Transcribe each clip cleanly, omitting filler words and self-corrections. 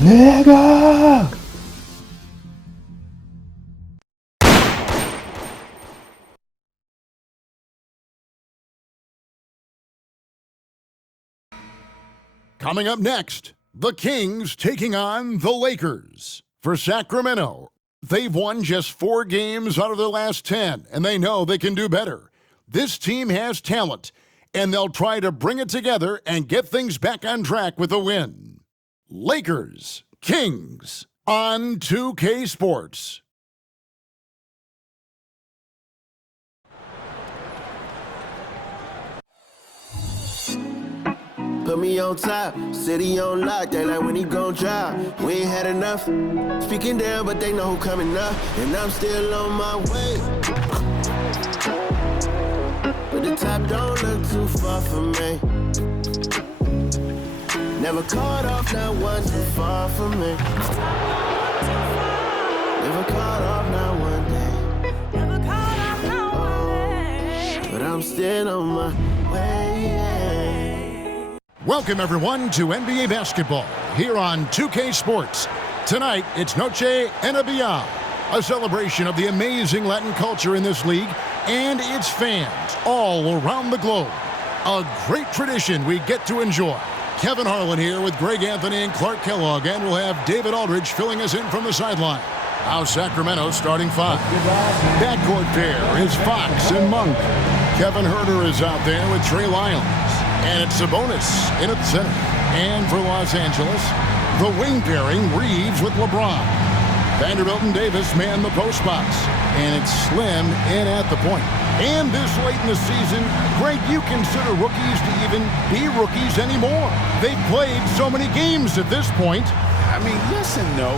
Nigga! Coming up next, the Kings taking on the Lakers. For Sacramento, they've won just 4 games out of their last 10, and they know they can do better. This team has talent, and they'll try to bring it together and get things back on track with a win. Lakers, Kings, on 2K Sports. Put me on top, city on lock, they like when he gon' drop. We ain't had enough, speaking down, but they know who coming up, and I'm still on my way. But the top don't look too far from me. Never caught off, not one too far from me. Never caught off, not one day. Never caught off, not one day. But I'm still on my way. Welcome, everyone, to NBA basketball here on 2K Sports. Tonight, it's Noche NBA, a celebration of the amazing Latin culture in this league and its fans all around the globe. A great tradition we get to enjoy. Kevin Harlan here with Greg Anthony and Clark Kellogg, and we'll have David Aldridge filling us in from the sideline. Now Sacramento starting 5. Backcourt pair is Fox and Monk. Kevin Huerter is out there with Trey Lyons. And it's Sabonis in at center. And for Los Angeles, the wing pairing Reeves with LeBron. Vanderbilt and Davis man the post spots. And it's Slim in at the point. And this late in the season, Greg, you consider rookies to even be rookies anymore. They've played so many games at this point. I mean, yes and no.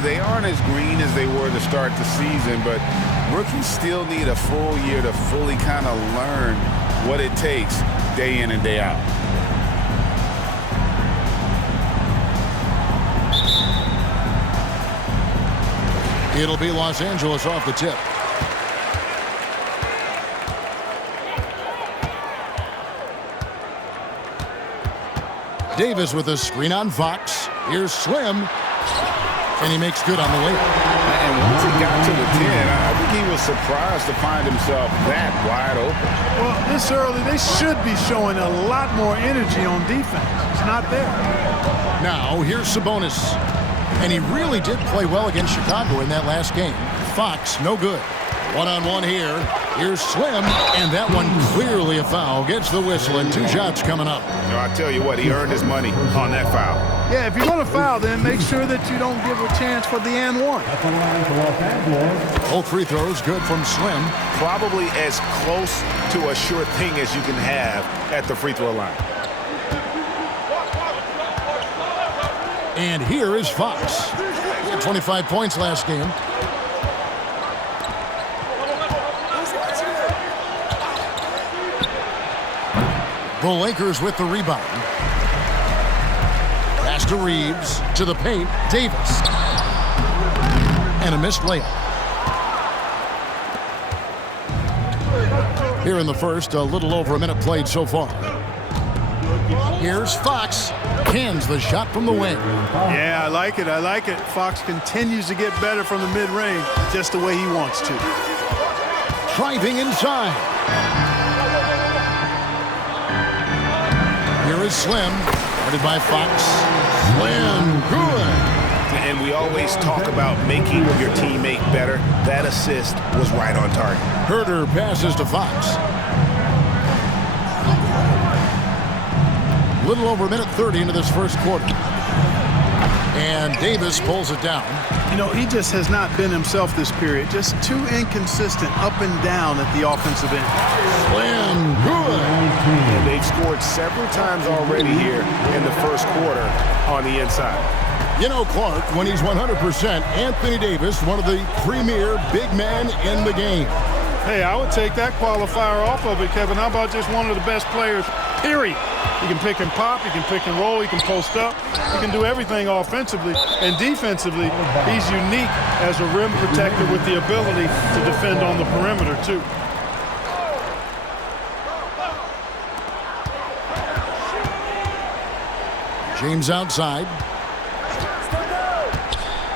They aren't as green as they were to start the season, but rookies still need a full year to fully kind of learn what it takes day in and day out. It'll be Los Angeles off the tip. Davis with a screen on Fox. Here's Slim. And he makes good on the layup. And once he got to the 10, I think he was surprised to find himself that wide open. Well, this early, they should be showing a lot more energy on defense. It's not there. Now, here's Sabonis. And he really did play well against Chicago in that last game. Fox, no good. One-on-one here. Here's Slim, and that one clearly a foul. Gets the whistle, and 2 shots coming up. No, I tell you what, he earned his money on that foul. Yeah, if you're going to foul, then make sure that you don't give a chance for the and one. Both free throws good from Slim. Probably as close to a sure thing as you can have at the free throw line. And here is Fox. He had 25 points last game. The Lakers with the rebound. Pass to Reeves. To the paint. Davis. And a missed layup. Here in the first, a little over a minute played so far. Here's Fox. Cans the shot from the wing. Yeah, I like it. I like it. Fox continues to get better from the mid-range just the way he wants to. Driving inside. Here is Slim. Guarded by Fox. Slim. Good. And we always talk about making your teammate better. That assist was right on target. Huerter passes to Fox. A little over a minute 30 into this first quarter. And Davis pulls it down. You know, he just has not been himself this period. Just too inconsistent up and down at the offensive end. Slim. Good. And they've scored several times already here in the first quarter on the inside. You know, Clark, when he's 100%, Anthony Davis, one of the premier big men in the game. Hey, I would take that qualifier off of it, Kevin. How about just one of the best players, period? He can pick and pop, he can pick and roll, he can post up, he can do everything offensively. And defensively, he's unique as a rim protector with the ability to defend on the perimeter, too. James outside.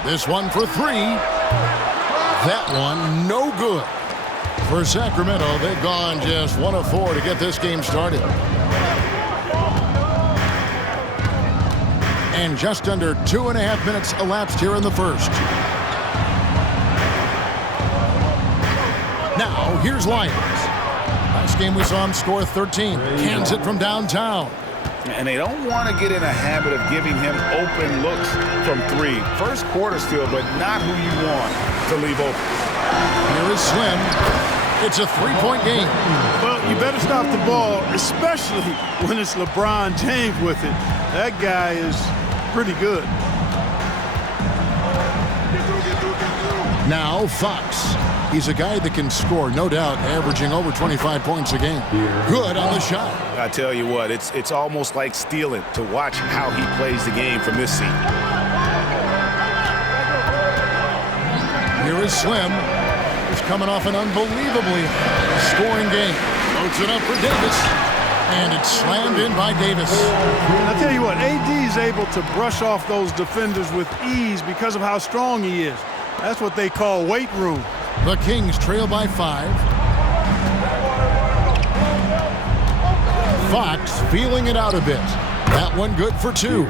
This one for three. That one no good. For Sacramento, they've gone just 1 of 4 to get this game started. And just under 2.5 minutes elapsed here in the first. Now, here's Lyons. Last game we saw him score 13. Cans it from downtown. And they don't want to get in a habit of giving him open looks from 3. First quarter still, but not who you want to leave open. Here is Slim. It's a 3-point game. Well, you better stop the ball, especially when it's LeBron James with it. That guy is pretty good. Now Fox. He's a guy that can score, no doubt, averaging over 25 points a game. Good on the shot. I tell you what, it's almost like stealing to watch how he plays the game from this seat. Here is Slim. He's coming off an unbelievably scoring game. Loads it up for Davis. And it's slammed in by Davis. I tell you what, AD is able to brush off those defenders with ease because of how strong he is. That's what they call weight room. The Kings trail by 5. Fox feeling it out a bit. That one good for 2.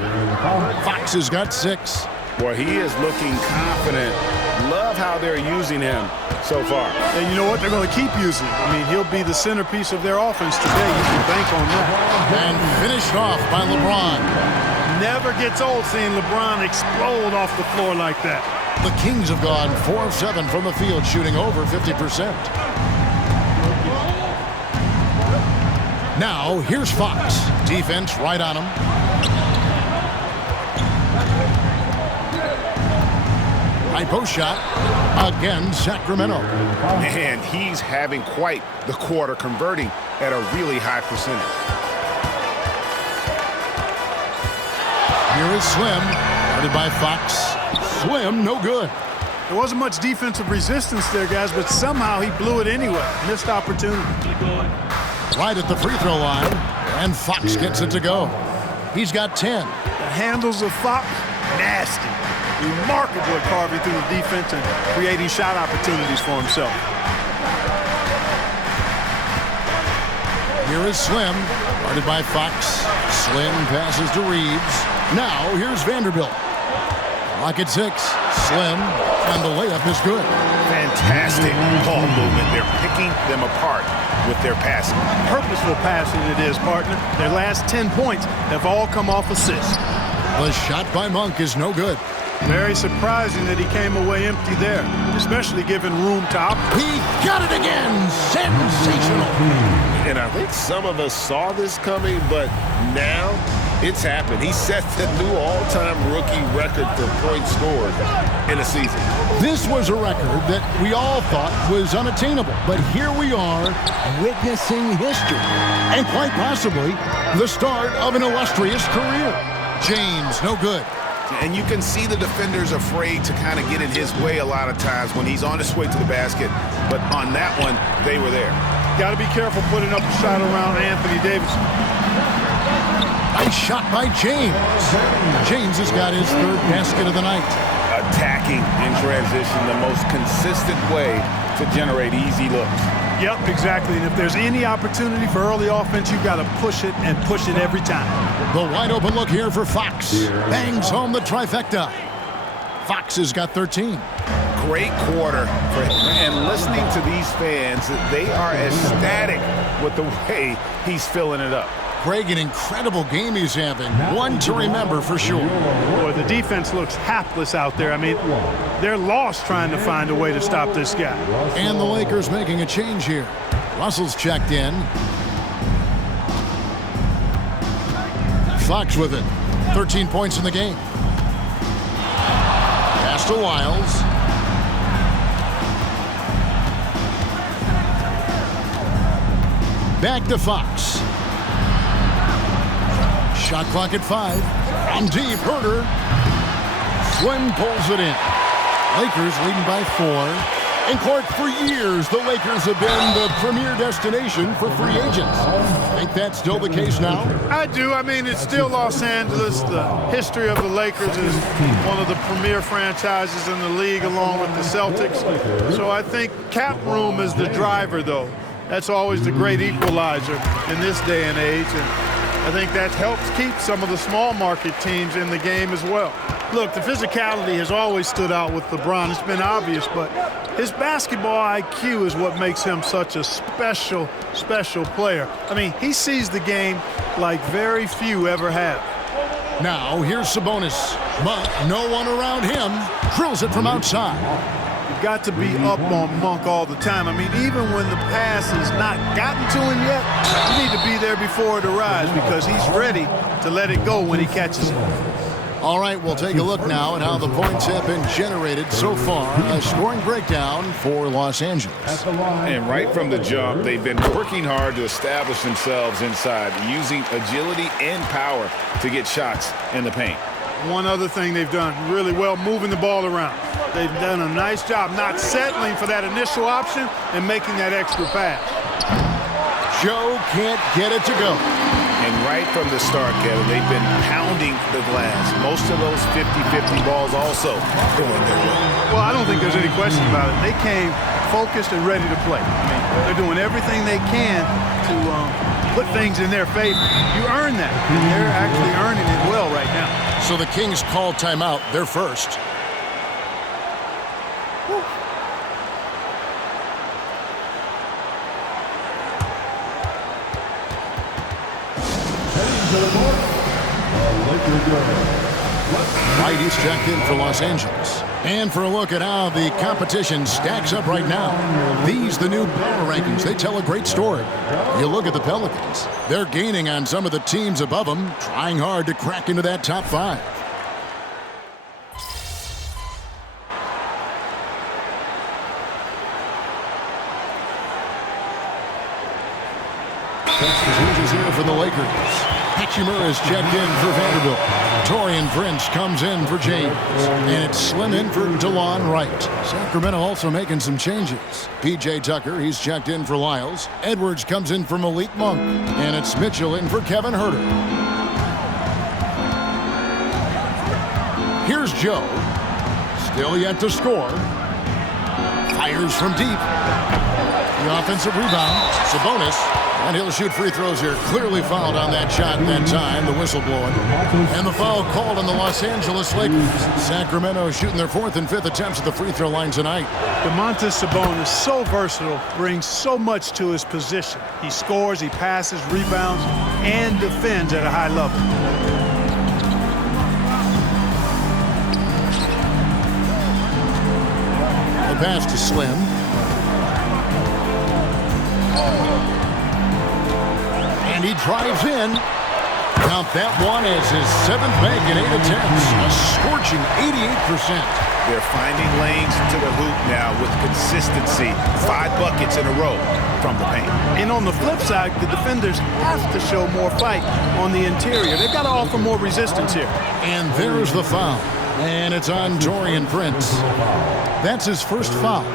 Fox has got 6. Boy, he is looking confident. Love how they're using him so far. And you know what? They're going to keep using him. I mean, he'll be the centerpiece of their offense today. You can bank on that. And finished off by LeBron. Never gets old seeing LeBron explode off the floor like that. The Kings have gone 4 of 7 from the field, shooting over 50%. Now, here's Fox. Defense right on him. High post shot. Again, Sacramento. Man, he's having quite the quarter, converting at a really high percentage. Here is Slim. Guarded by Fox. Slim, no good. There wasn't much defensive resistance there, guys, but somehow he blew it anyway. Missed opportunity. Right at the free throw line, and Fox gets it to go. He's got 10. The handles of Fox, nasty. Remarkable at carving through the defense and creating shot opportunities for himself. Here is Slim, guarded by Fox. Slim passes to Reeves. Now, here's Vanderbilt. Clock at 6. Slim, and the layup is good. Fantastic ball movement. They're picking them apart with their passing. Purposeful passing it is, partner. Their last 10 points have all come off assists. The shot by Monk is no good. Very surprising that he came away empty there, especially given room to operate. He got it again. Sensational. And I think some of us saw this coming, but now it's happened. He set the new all-time rookie record for points scored in a season. This was a record that we all thought was unattainable, but here we are witnessing history and quite possibly the start of an illustrious career. James, no good. And you can see the defenders afraid to kind of get in his way a lot of times when he's on his way to the basket. But on that one, they were there. Got to be careful putting up a shot around Anthony Davis. Nice shot by James. James has got his 3rd basket of the night. Attacking in transition, the most consistent way to generate easy looks. Yep, exactly. And if there's any opportunity for early offense, you've got to push it and push it every time. The wide open look here for Fox. Bangs home the trifecta. Fox has got 13. Great quarter for him. And listening to these fans, they are ecstatic with the way he's filling it up. Craig, an incredible game he's having. One to remember for sure. Boy, the defense looks hapless out there. I mean, they're lost trying to find a way to stop this guy. And the Lakers making a change here. Russell's checked in. Fox with it. 13 points in the game. Pass to Wiles. Back to Fox. Shot clock at 5. From deep, Herter. Slim pulls it in. Lakers leading by 4. And Clark, for years, the Lakers have been the premier destination for free agents. Think think that's still the case now? I do. I mean, it's still Los Angeles. The history of the Lakers is one of the premier franchises in the league along with the Celtics. So I think cap room is the driver, though. That's always the great equalizer in this day and age. And I think that helps keep some of the small market teams in the game as well. Look, the physicality has always stood out with LeBron. It's been obvious, but his basketball IQ is what makes him such a special, special player. I mean, he sees the game like very few ever have. Now, here's Sabonis, but no one around him. Drills it from outside. You've got to be up on Monk all the time. I mean, even when the pass has not gotten to him yet, you need to be there before it arrives because he's ready to let it go when he catches it. All right, we'll take a look now at how the points have been generated so far. A scoring breakdown for Los Angeles. And right from the jump, they've been working hard to establish themselves inside, using agility and power to get shots in the paint. One other thing they've done really well, moving the ball around. They've done a nice job not settling for that initial option and making that extra pass. Joe can't get it to go. And right from the start, Kevin, they've been pounding the glass. Most of those 50-50 balls also going their way. Well, I don't think there's any question about it. They came focused and ready to play. I mean, they're doing everything they can to put things in their favor. You earn that, and they're actually earning it well right now. So the Kings call timeout. They're first. White is checked in for Los Angeles. And for a look at how the competition stacks up right now. These, the new power rankings, they tell a great story. You look at the Pelicans. They're gaining on some of the teams above them, trying hard to crack into that top 5. Changes here for the Lakers. Hachimura is checked in for Vanderbilt. Taurean Prince comes in for James. And it's Slim in for DeLon Wright. Sacramento also making some changes. P.J. Tucker, he's checked in for Lyles. Edwards comes in for Malik Monk. And it's Mitchell in for Kevin Huerter. Here's Joe. Still yet to score. Fires from deep. The offensive rebound. Sabonis. And he'll shoot free throws here. Clearly fouled on that shot that time. The whistle blowing. And the foul called on the Los Angeles Lakers. Sacramento shooting their 4th and 5th attempts at the free throw line tonight. Domantas Sabonis, so versatile, brings so much to his position. He scores, he passes, rebounds, and defends at a high level. The pass to Slim. And he drives in. Count that one as his 7th bank in 8 attempts. A scorching 88%. They're finding lanes to the hoop now with consistency. 5 buckets in a row from the paint. And on the flip side, the defenders have to show more fight on the interior. They've got to offer more resistance here. And there's the foul. And it's on Taurean Prince. That's his first foul.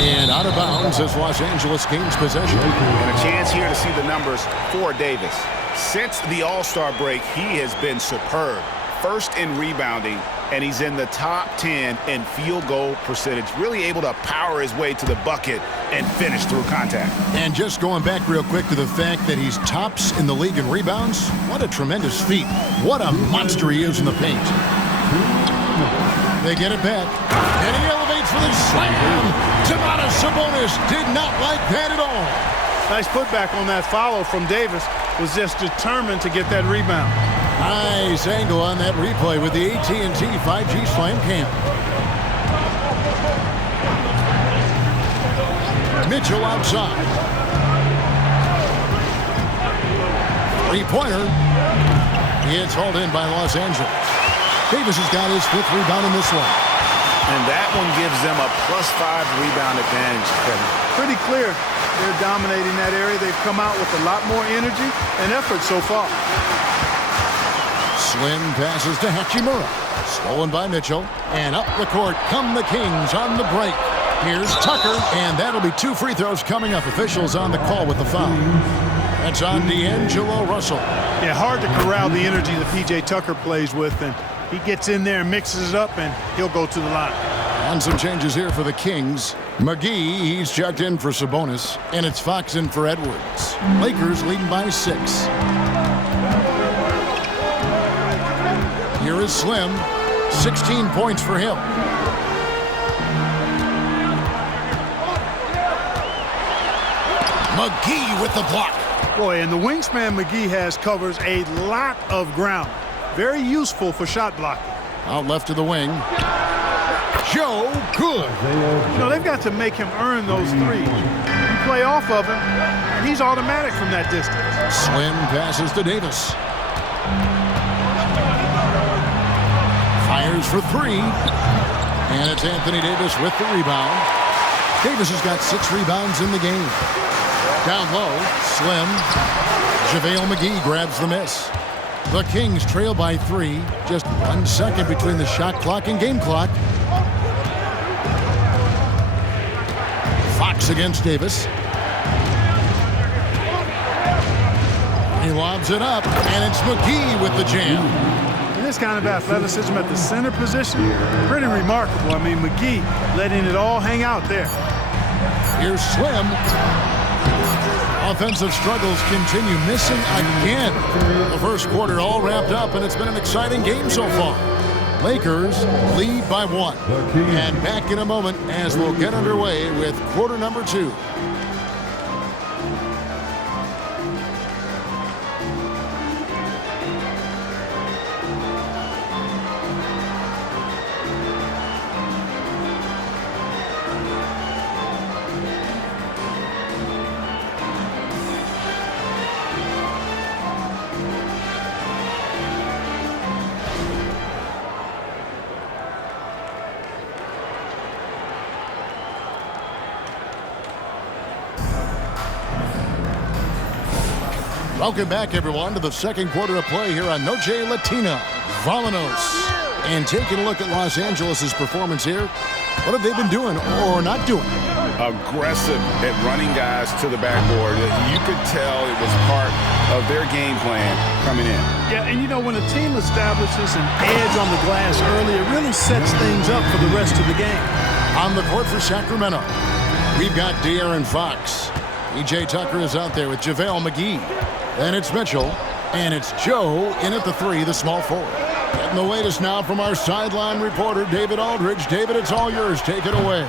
And out of bounds as Los Angeles gains possession. And a chance here to see the numbers for Davis. Since the All-Star break, he has been superb. First in rebounding, and he's in the top 10 in field goal percentage. Really able to power his way to the bucket and finish through contact. And just going back real quick to the fact that he's tops in the league in rebounds, what a tremendous feat. What a monster he is in the paint. They get it back. And he elevates for the slam. Domantas Sabonis did not like that at all. Nice putback on that follow from Davis. Was just determined to get that rebound. Nice angle on that replay with the AT&T 5G Slam Cam. Mitchell outside. Three-pointer. It's hauled in by Los Angeles. Davis has got his 5th rebound in this one. And that one gives them a +5 rebound advantage, Kevin. Pretty clear. They're dominating that area. They've come out with a lot more energy and effort so far. Slim passes to Hachimura. Stolen by Mitchell. And up the court come the Kings on the break. Here's Tucker, and that'll be 2 free throws coming up. Officials on the call with the foul. That's on D'Angelo Russell. Yeah, hard to corral the energy that P.J. Tucker plays with, and he gets in there and mixes it up, and he'll go to the line. And some changes here for the Kings. McGee, he's checked in for Sabonis, and it's Fox in for Edwards. Lakers leading by 6. Here is Slim. 16 points for him. McGee with the block. Boy, and the wingspan McGee has covers a lot of ground. Very useful for shot blocking. Out left to the wing. Joe, good. You know, they've got to make him earn those threes. You play off of him, and he's automatic from that distance. Slim passes to Davis. Fires for 3. And it's Anthony Davis with the rebound. Davis has got 6 rebounds in the game. Down low, Slim. JaVale McGee grabs the miss. The Kings trail by 3. Just 1 second between the shot clock and game clock. Fox against Davis. He lobs it up, and it's McGee with the jam. And this kind of athleticism at the center position, pretty remarkable. I mean, McGee letting it all hang out there. Here's Slim. Offensive struggles continue, missing again. The first quarter all wrapped up, and it's been an exciting game so far. Lakers lead by 1. And back in a moment as we'll get underway with quarter number 2. Welcome back, everyone, to the second quarter of play here on Noche Latina. Vamanos. And taking a look at Los Angeles' performance here, what have they been doing or not doing? Aggressive at running guys to the backboard. You could tell it was part of their game plan coming in. Yeah, and you know, when a team establishes an edge on the glass early, it really sets things up for the rest of the game. On the court for Sacramento, we've got De'Aaron Fox. P.J. Tucker is out there with JaVale McGee. Then it's Mitchell, and it's Joe in at the 3, the small forward. Getting the latest now from our sideline reporter, David Aldridge. David, it's all yours. Take it away.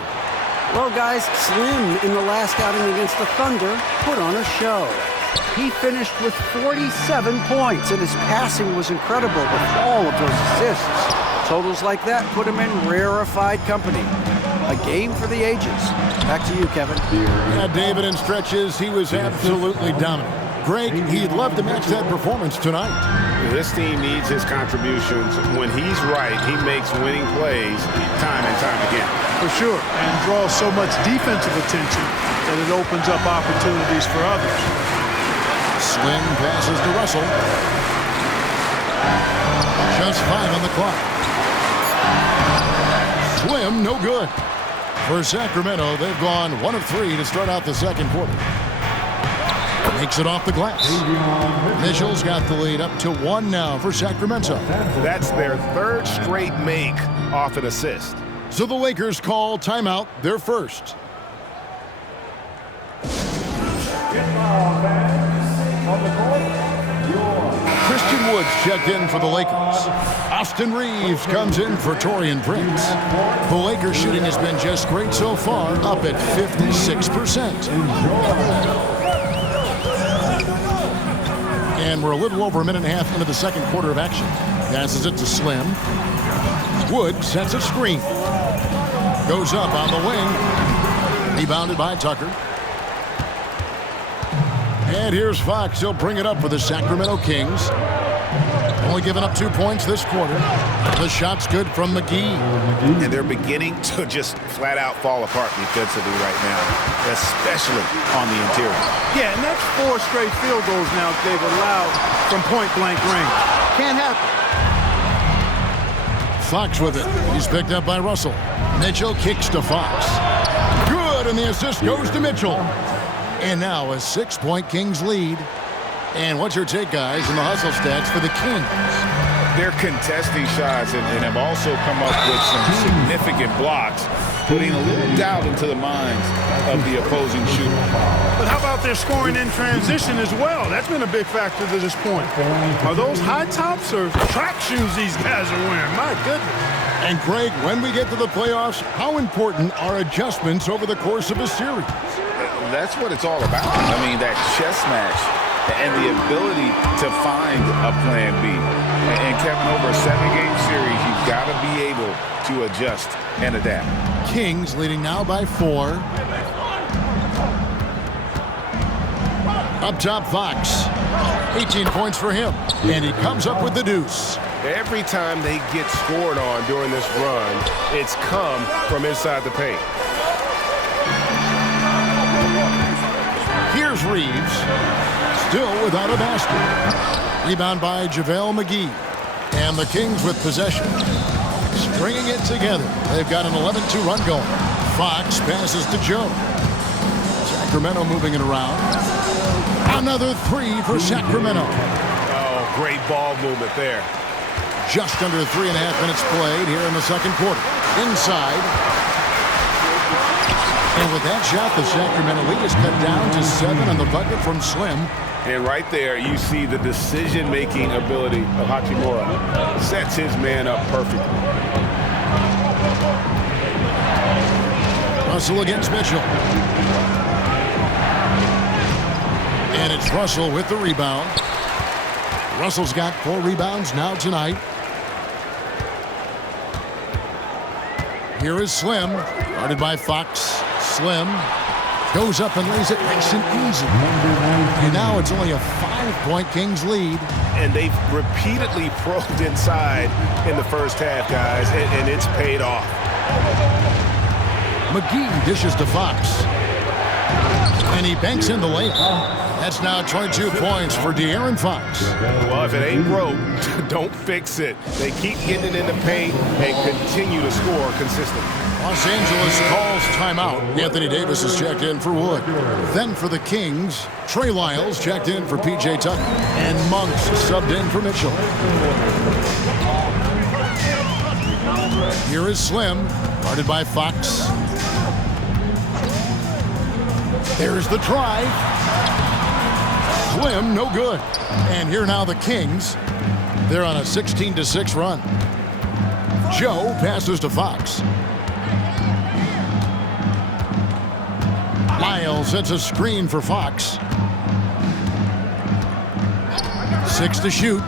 Well, guys, Slim in the last outing against the Thunder put on a show. He finished with 47 points, and his passing was incredible with all of those assists. Totals like that put him in rarefied company. A game for the ages. Back to you, Kevin. Yeah, David, in stretches, he was absolutely dominant. Greg, he'd love to match that performance tonight. This team needs his contributions. When he's right, he makes winning plays time and time again. For sure, and draws so much defensive attention that it opens up opportunities for others. Slim passes to Russell. Just 5 on the clock. Slim, no good. For Sacramento, they've gone 1 of 3 to start out the second quarter. Makes it off the glass. Mitchell's got the lead up to 1 now for Sacramento. That's their 3rd straight make off an assist. So the Lakers call timeout, their first. Christian Woods checked in for the Lakers. Austin Reeves comes in for Taurean Prince. The Lakers shooting has been just great so far, up at 56%. And we're a little over a minute and a half into the second quarter of action. Passes it to Slim. Wood sets a screen. Goes up on the wing. Rebounded by Tucker. And here's Fox. He'll bring it up for the Sacramento Kings. Only giving up 2 points this quarter. The shot's good from McGee. And they're beginning to just flat out fall apart defensively right now, especially on the interior. Yeah, and that's 4 straight field goals now they've allowed from point-blank range. Can't happen. Fox with it. He's picked up by Russell. Mitchell kicks to Fox. and the assist goes to Mitchell. And now a 6-point Kings lead. And what's your take, guys, in the hustle stats for the Kings? They're contesting shots and have also come up with some significant blocks, putting a little doubt into the minds of the opposing shooter. But how about their scoring in transition as well? That's been a big factor to this point. Are those high tops or track shoes these guys are wearing? My goodness. And Craig, when we get to the playoffs, how important are adjustments over the course of a series? That's what it's all about. I mean, that chess match and the ability to find a plan B. And Kevin, over a 7-game series, you've got to be able to adjust and adapt. Kings leading now by 4. Up top, Fox. 18 points for him. And he comes up with the deuce. Every time they get scored on during this run, it's come from inside the paint. Here's Reeves, still without a basket. Rebound by JaVale McGee. And the Kings with possession. Stringing it together. They've got an 11-2 run going. Fox passes to Joe. Sacramento moving it around. Another 3 for Sacramento. Oh, great ball movement there. Just under 3.5 minutes played here in the second quarter. Inside. And with that shot, the Sacramento lead is cut down to 7 on the bucket from Slim. And right there, you see the decision-making ability of Hachimura. Sets his man up perfectly. Russell against Mitchell. And it's Russell with the rebound. Russell's got 4 rebounds now tonight. Here is Slim, guarded by Fox. Slim goes up and lays it nice and easy. And now it's only a 5-point Kings lead. And they've repeatedly probed inside in the first half, guys, and it's paid off. McGee dishes to Fox. And he banks in the layup. That's now 22 points for De'Aaron Fox. Well, if it ain't broke, don't fix it. They keep getting it in the paint and continue to score consistently. Los Angeles calls timeout. Anthony Davis is checked in for Wood. Then for the Kings, Trey Lyles checked in for P.J. Tucker. And Monks subbed in for Mitchell. Here is Slim, guarded by Fox. There's the drive. Slim, no good. And here now the Kings. They're on a 16-6 run. Joe passes to Fox. Lyles sets a screen for Fox. 6 to shoot.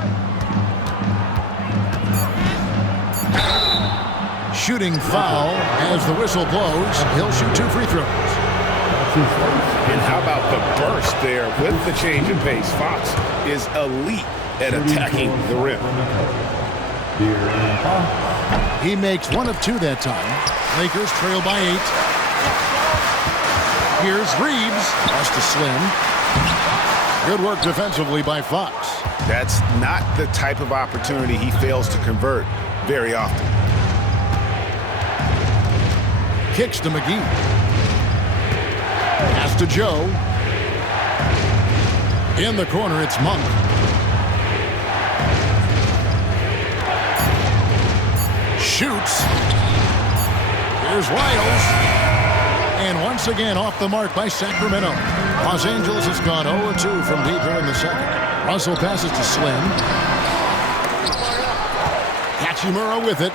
Shooting foul as the whistle blows. He'll shoot 2 free throws. And how about the burst there with the change in pace? Fox is elite at attacking the rim. He makes 1 of 2 that time. Lakers trail by 8. Here's Reeves. Pass to Slim. Good work defensively by Fox. That's not the type of opportunity he fails to convert very often. Kicks to McGee. Pass to Joe. In the corner, it's Monk. Shoots. Here's Lyles. And once again off the mark by Sacramento. Los Angeles has gone 0-2 from deep here in the second. Russell passes to Slim. Hachimura with it.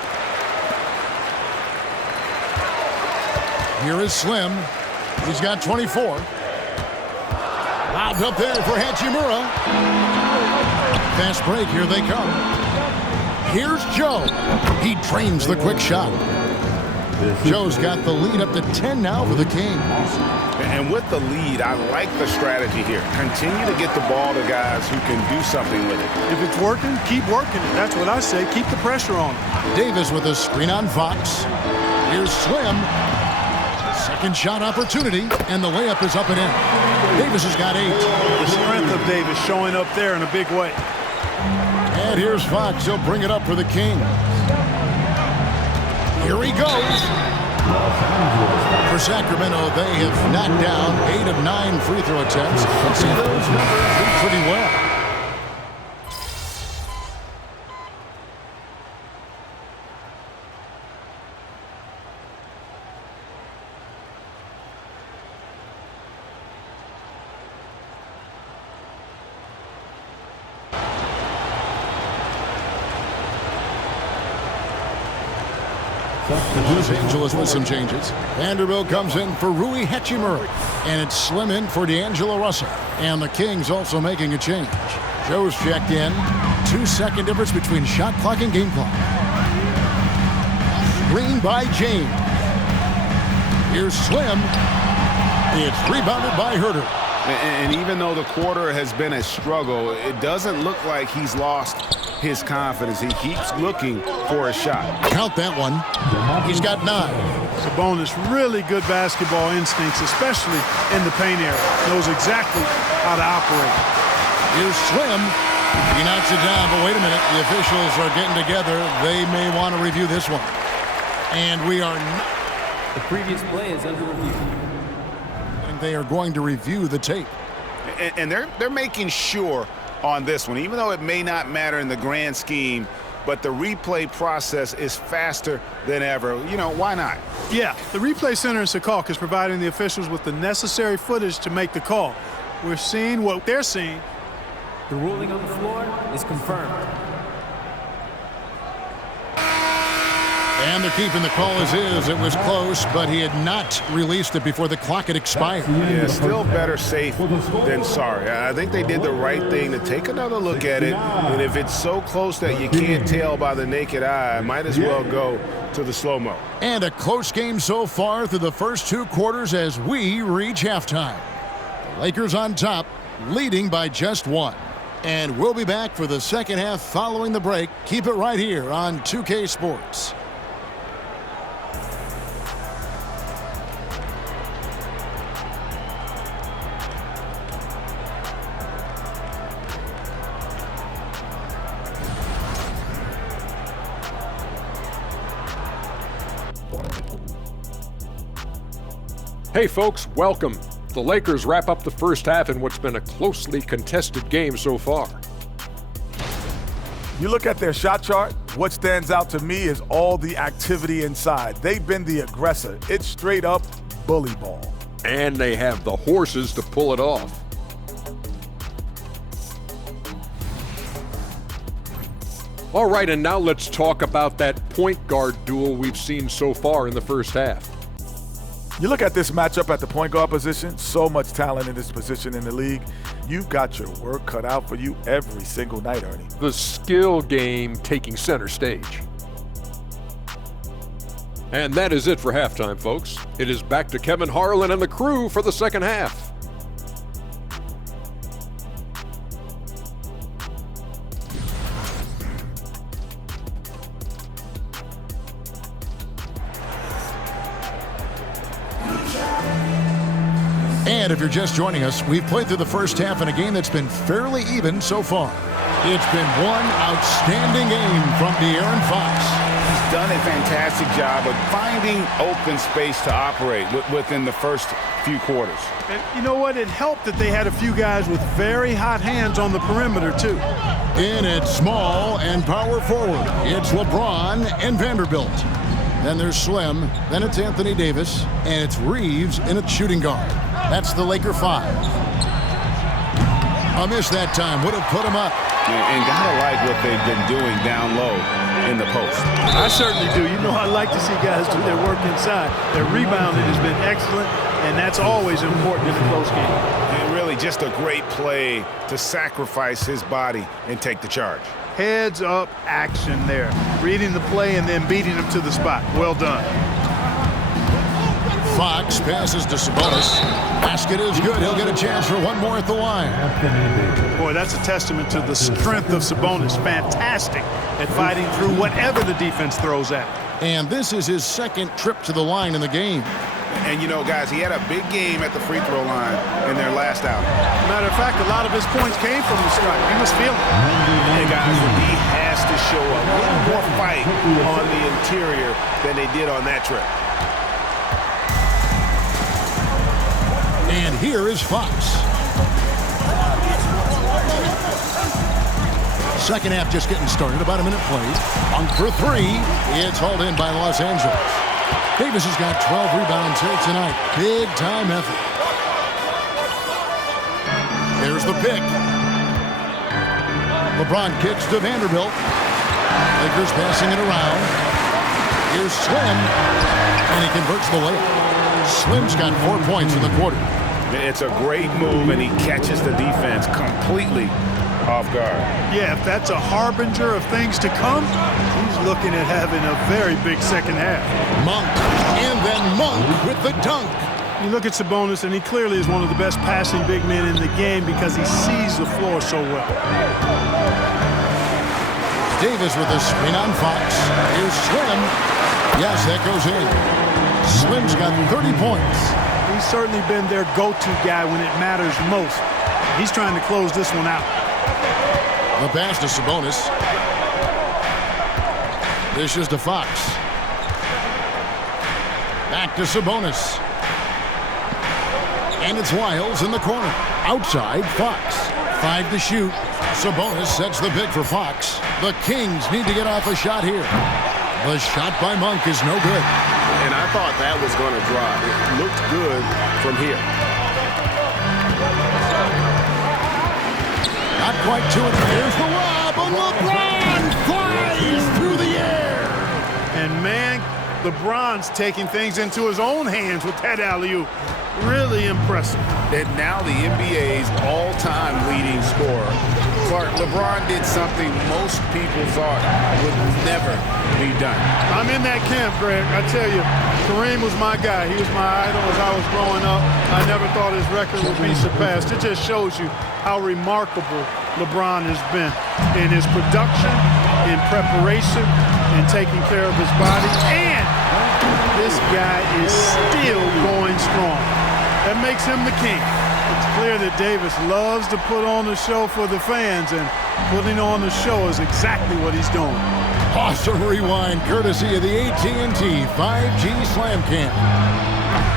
Here is Slim. He's got 24. Lobbed up there for Hachimura. Fast break, here they come. Here's Joe. He drains the quick shot. Joe's got the lead up to 10 now for the Kings. And with the lead, I like the strategy here. Continue to get the ball to guys who can do something with it. If it's working, keep working it. That's what I say. Keep the pressure on him. Davis with a screen on Fox. Here's Slim. Second shot opportunity, and the layup is up and in. Davis has got 8. The strength of Davis showing up there in a big way. And here's Fox. He'll bring it up for the Kings. Here he goes. For Sacramento, they have knocked down 8 of 9 free throw attempts. And see those numbers do pretty well. Los Angeles with some changes. Vanderbilt comes in for Rui Hachimura. And it's Slim in for D'Angelo Russell. And the Kings also making a change. Joe's checked in. 2-second difference between shot clock and game clock. Screen by James. Here's Slim. It's rebounded by Herter. And even though the quarter has been a struggle, it doesn't look like he's lost his confidence. He keeps looking for a shot. Count that one. He's got 9. Sabonis, really good basketball instincts, especially in the paint area. Knows exactly how to operate. Here's Slim. He knocks it down, but wait a minute. The officials are getting together. They may want to review this one. And we are not. The previous play is under review. They are going to review the tape. And they're making sure on this one, even though it may not matter in the grand scheme, but the replay process is faster than ever. You know, why not? Yeah, the replay center in Secaucus is providing the officials with the necessary footage to make the call. We're seeing what they're seeing. The ruling on the floor is confirmed. And they're keeping the call as is. It was close, but he had not released it before the clock had expired. Yeah, still better safe than sorry. I think they did the right thing to take another look at it. And if it's so close that you can't tell by the naked eye, might as well go to the slow-mo. And a close game so far through the first 2 quarters as we reach halftime. The Lakers on top, leading by just 1. And we'll be back for the second half following the break. Keep it right here on 2K Sports. Hey folks, welcome. The Lakers wrap up the first half in what's been a closely contested game so far. You look at their shot chart, what stands out to me is all the activity inside. They've been the aggressor. It's straight up bully ball. And they have the horses to pull it off. All right, and now let's talk about that point guard duel we've seen so far in the first half. You look at this matchup at the point guard position, so much talent in this position in the league. You've got your work cut out for you every single night, Ernie. The skill game taking center stage. And that is it for halftime, folks. It is back to Kevin Harlan and the crew for the second half. And if you're just joining us, we've played through the first half in a game that's been fairly even so far. It's been one outstanding game from De'Aaron Fox. He's done a fantastic job of finding open space to operate within the first few quarters. And you know what? It helped that they had a few guys with very hot hands on the perimeter, too. In at small and power forward, it's LeBron and Vanderbilt. Then there's Slim, then it's Anthony Davis, and it's Reeves in at shooting guard. That's the Laker 5. A miss that time would have put him up. And gotta like what they've been doing down low in the post. I certainly do. You know, I like to see guys do their work inside. Their rebounding has been excellent, and that's always important in a close game. And really just a great play to sacrifice his body and take the charge. Heads up action there. Reading the play and then beating him to the spot. Well done. Fox passes to Sabonis. Basket is good. He'll get a chance for one more at the line. Boy, that's a testament to the strength of Sabonis. Fantastic at fighting through whatever the defense throws at him. And this is his second trip to the line in the game. And you know, guys, he had a big game at the free throw line in their last outing. Matter of fact, a lot of his points came from the stripe. He was feeling it. And guys, he has to show a little more fight on the interior than they did on that trip. And here is Fox. Second half just getting started. About a minute played. Monk for three. It's hauled in by Los Angeles. Davis has got 12 rebounds here tonight. Big time effort. There's the pick. LeBron kicks to Vanderbilt. Lakers passing it around. Here's Slim. And he converts the layup. Slim's got 4 points in the quarter. It's a great move, and he catches the defense completely off guard. Yeah, if that's a harbinger of things to come, he's looking at having a very big second half. Monk. And then Monk with the dunk. You look at Sabonis, and he clearly is one of the best passing big men in the game because he sees the floor so well. Davis with a screen on Fox. Here's Slim. Yes, that goes in. Slim's got 30 points. He's certainly been their go-to guy when it matters most. He's trying to close this one out. The pass to Sabonis. This is to Fox. Back to Sabonis. And it's Wiles in the corner. Outside, Fox. 5 to shoot. Sabonis sets the pick for Fox. The Kings need to get off a shot here. The shot by Monk is no good. And I thought that was going to drop. It looked good from here. Not quite to it. Here's the lob, and LeBron flies through the air. And man, LeBron's taking things into his own hands with that alley-oop. Really impressive. And now the NBA's all-time leading scorer. Clark, LeBron did something most people thought would never be done. I'm in that camp, Greg. I tell you, Kareem was my guy. He was my idol as I was growing up. I never thought his record would be surpassed. It just shows you how remarkable LeBron has been in his production, in preparation, in taking care of his body. And this guy is still going strong. That makes him the king. It's clear that Davis loves to put on the show for the fans, and putting on the show is exactly what he's doing. Awesome rewind, courtesy of the AT&T 5G Slam Cam.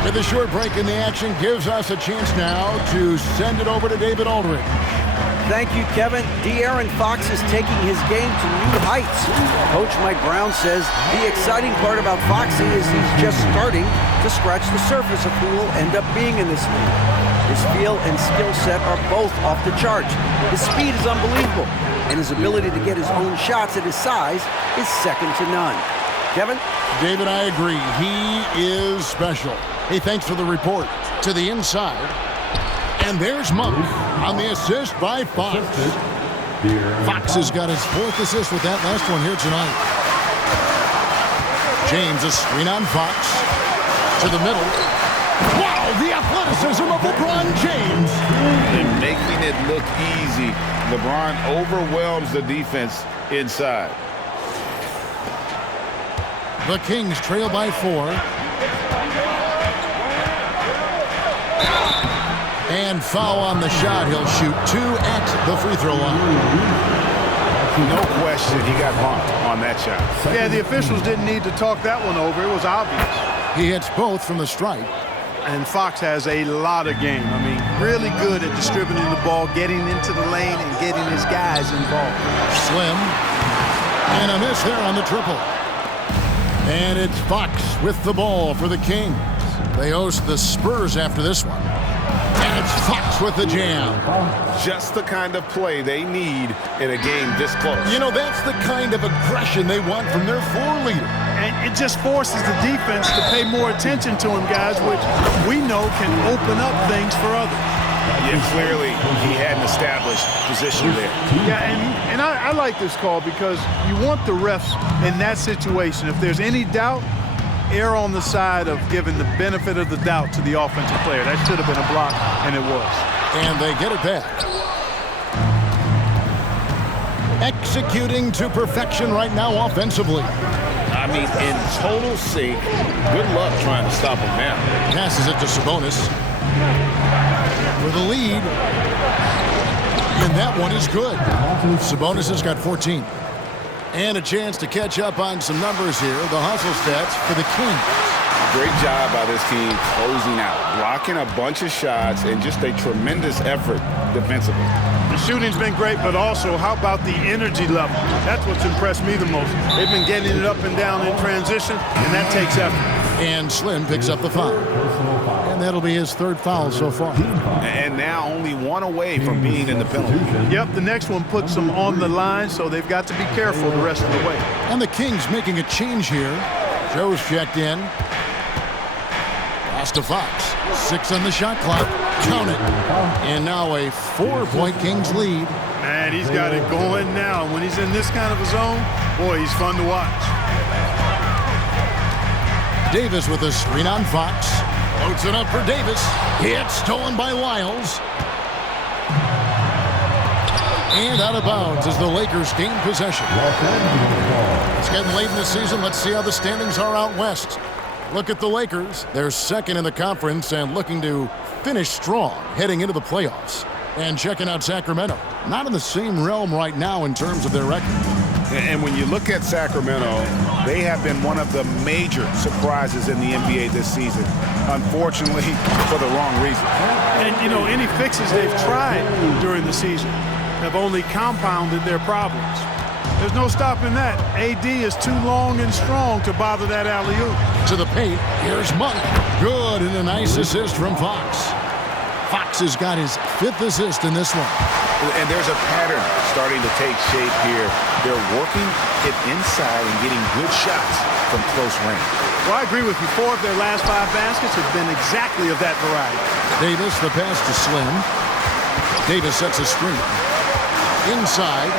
With a short break in the action, gives us a chance now to send it over to David Aldridge. Thank you, Kevin. De'Aaron Fox is taking his game to new heights. Coach Mike Brown says the exciting part about Foxy is he's just starting to scratch the surface of who will end up being in this league. His feel and skill set are both off the charts. His speed is unbelievable, and his ability to get his own shots at his size is second to none. Kevin? David, I agree. He is special. Hey, thanks for the report. To the inside. And there's Monk on the assist by Fox. Fox has got his 4th assist with that last one here tonight. James, a screen on Fox. To the middle. Wow, the athleticism of LeBron James. And making it look easy. LeBron overwhelms the defense inside. The Kings trail by 4. And foul on the shot. He'll shoot 2 at the free throw line. No question, he got bumped on that shot. Yeah, the officials didn't need to talk that one over. It was obvious. He hits both from the stripe. And Fox has a lot of game. I mean, really good at distributing the ball, getting into the lane, and getting his guys involved. Slim. And a miss there on the triple. And it's Fox with the ball for the Kings. They host the Spurs after this one. And it's Fox with the jam. Just the kind of play they need in a game this close. You know, that's the kind of aggression they want from their floor leader. And it just forces the defense to pay more attention to him, guys, which we know can open up things for others. Yeah, clearly he had an established position there. Yeah, and I like this call because you want the refs in that situation. If there's any doubt, err on the side of giving the benefit of the doubt to the offensive player. That should have been a block, and it was. And they get it back. Executing to perfection right now offensively. I mean, in total sync. Good luck trying to stop him now. Passes it to Sabonis. For the lead. And that one is good. Sabonis has got 14. And a chance to catch up on some numbers here. The hustle stats for the Kings. Great job by this team closing out, blocking a bunch of shots, and just a tremendous effort defensively. The shooting's been great, but also how about the energy level? That's what's impressed me the most. They've been getting it up and down in transition, and that takes effort. And Slim picks up the foul. And that'll be his third foul so far. And now only one away from being in the penalty. Yep, the next one puts them on the line, so they've got to be careful the rest of the way. And the Kings making a change here. Joe's checked in. Pass to Fox. 6 on the shot clock. Count it. And now a 4-point Kings lead. Man, he's got it going now. When he's in this kind of a zone, boy, he's fun to watch. Davis with a screen on Fox. Loads it up for Davis. It's stolen by Wiles. And out of bounds as the Lakers gain possession. It's getting late in the season. Let's see how the standings are out west. Look at the Lakers. They're second in the conference and looking to finish strong heading into the playoffs. And checking out Sacramento. Not in the same realm right now in terms of their record. And when you look at Sacramento, they have been one of the major surprises in the NBA this season. Unfortunately, for the wrong reason. And, you know, any fixes they've tried during the season have only compounded their problems. There's no stopping that. AD is too long and strong to bother that alley-oop. To the paint, here's Monk. Good, and a nice assist from Fox. Fox has got his 5th assist in this one. And there's a pattern starting to take shape here. They're working it inside and getting good shots from close range. Well, I agree with you. 4 of their last 5 baskets have been exactly of that variety. Davis, the pass to Slim. Davis sets a screen. Inside.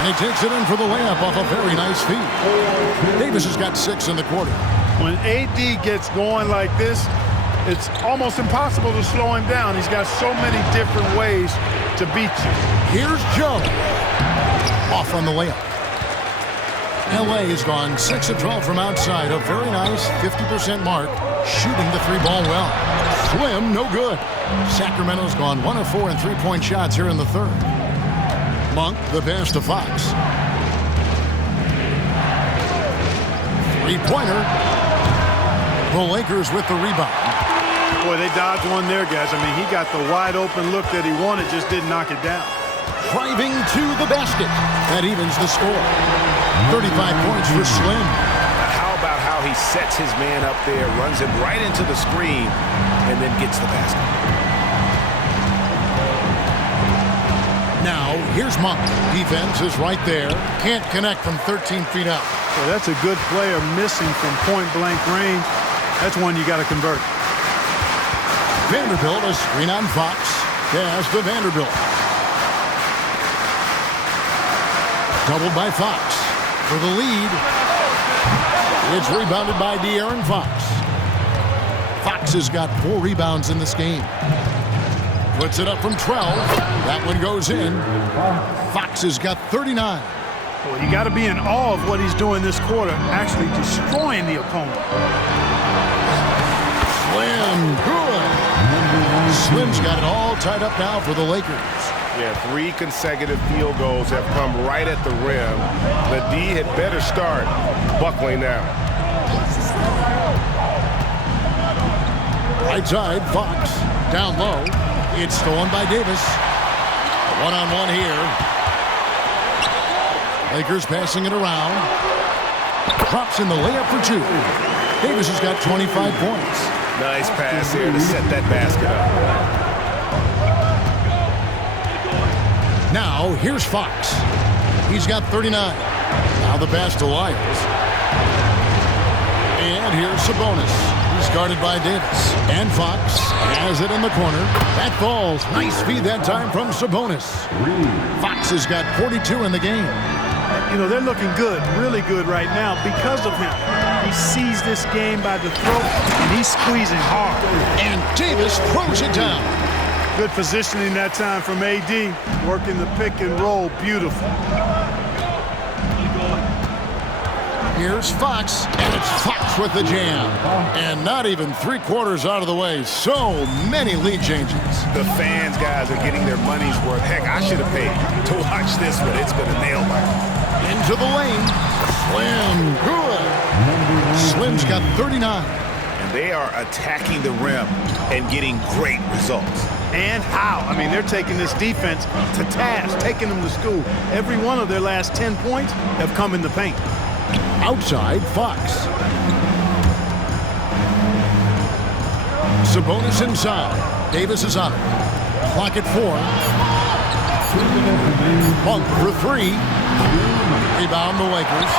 And he takes it in for the layup off a very nice feed. Davis has got 6 in the quarter. When AD gets going like this, it's almost impossible to slow him down. He's got so many different ways to beat you. Here's Joe. Off on the layup. LA has gone 6 of 12 from outside. A very nice 50% mark. Shooting the 3-ball well. Slim, no good. Sacramento's gone 1 of 4 in 3-point shots here in the third. Monk, the pass to Fox. 3-pointer. The Lakers with the rebound. Boy, they dodged one there, guys. I mean, he got the wide open look that he wanted, just didn't knock it down. Driving to the basket. That evens the score. 35 points for Slim. How about how he sets his man up there, runs it right into the screen, and then gets the basket. Now, here's Monk. Defense is right there. Can't connect from 13 feet out. Well, that's a good player missing from point-blank range. That's one you got to convert. Vanderbilt, a screen on Fox. Pass to Vanderbilt. Doubled by Fox for the lead. It's rebounded by De'Aaron Fox. Fox has got 4 rebounds in this game. Puts it up from 12. That one goes in. Fox has got 39. Well, you got to be in awe of what he's doing this quarter, actually destroying the opponent. Slim, good. Slim's got it all tied up now for the Lakers. Yeah, 3 consecutive field goals have come right at the rim. The D had better start buckling now. Right side, Fox. Down low. It's stolen by Davis. One-on-one here. Lakers passing it around. Drops in the layup for 2. Davis has got 25 points. Nice pass here to set that basket up. Now, here's Fox. He's got 39. Now the pass to Wiles. And here's Sabonis. He's guarded by Davis. And Fox has it in the corner. That falls. Nice feed that time from Sabonis. Fox has got 42 in the game. You know, they're looking good, really good right now because of him. He sees this game by the throat, and he's squeezing hard. And Davis throws it down. Good positioning that time from AD, working the pick and roll, beautiful. Here's Fox, and it's Fox with the jam. And not even 3/4 out of the way. So many lead changes. The fans, guys, are getting their money's worth. Heck, I should have paid to watch this one. It's been a nail biter. Into the lane. Slim. Good. Slim's got 39. And they are attacking the rim and getting great results. And how? I mean, they're taking this defense to task, taking them to school. Every one of their last 10 points have come in the paint. Outside, Fox. Sabonis inside. Davis is on it. Clock at 4. Monk for 3. Rebound the Lakers.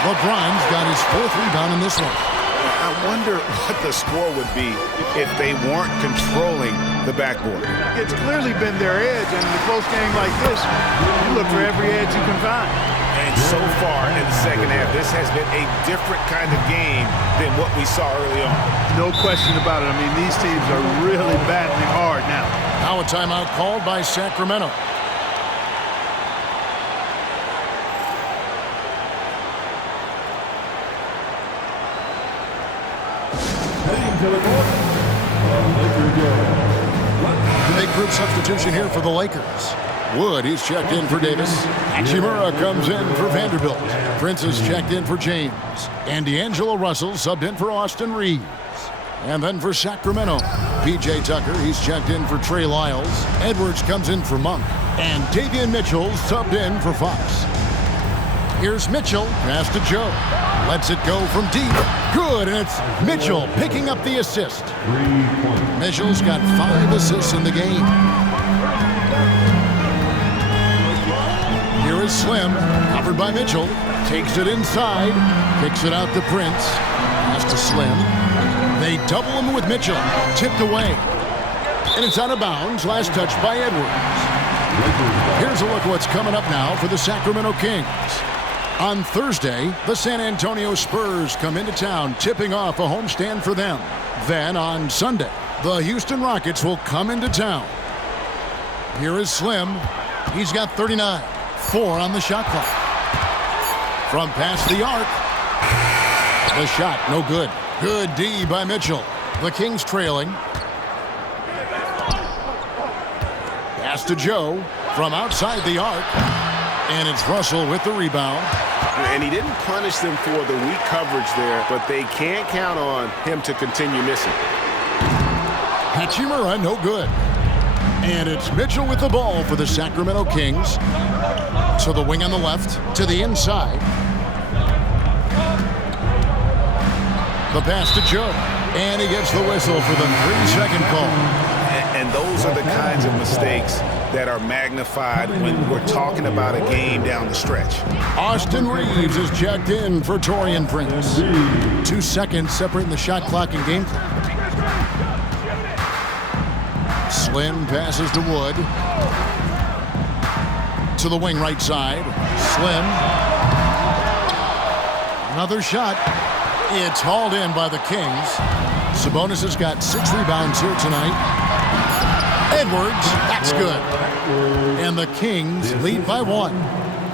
LeBron's got his 4th rebound in this one. I wonder what the score would be if they weren't controlling the backboard. It's clearly been their edge, and in a close game like this, you look for every edge you can find. And so far in the second half, this has been a different kind of game than what we saw early on. No question about it. I mean, these teams are really battling hard now. Now a timeout called by Sacramento. Big group substitution here for the Lakers. Wood, he's checked in for Davis. Hachimura comes in for Vanderbilt. Prince is checked in for James. And D'Angelo Russell subbed in for Austin Reeves. And then for Sacramento, P.J. Tucker, he's checked in for Trey Lyles. Edwards comes in for Monk. And Davion Mitchell subbed in for Fox. Here's Mitchell, pass to Joe. Lets it go from deep. Good, and it's Mitchell picking up the assist. Mitchell's got 5 assists in the game. Here is Slim, covered by Mitchell. Takes it inside, kicks it out to Prince. Pass to Slim. They double him with Mitchell. Tipped away. And it's out of bounds. Last touch by Edwards. Here's a look at what's coming up now for the Sacramento Kings. On Thursday, the San Antonio Spurs come into town, tipping off a homestand for them. Then on Sunday, the Houston Rockets will come into town. Here is Slim. He's got 39. 4 on the shot clock. From past the arc. The shot, no good. Good D by Mitchell. The Kings trailing. Pass to Joe from outside the arc. And it's Russell with the rebound. And he didn't punish them for the weak coverage there, but they can't count on him to continue missing. Hachimura, no good. And it's Mitchell with the ball for the Sacramento Kings. So the wing on the left to the inside. The pass to Joe. And he gets the whistle for the 3-second call. And those are the kinds of mistakes that are magnified when we're talking about a game down the stretch. Austin Reeves is checked in for Taurean Prince. 2 seconds separating the shot clock and game clock. Slim passes to Wood. To the wing right side. Slim. Another shot. It's hauled in by the Kings. Sabonis has got 6 rebounds here tonight. Edwards, that's good. And the Kings lead by 1.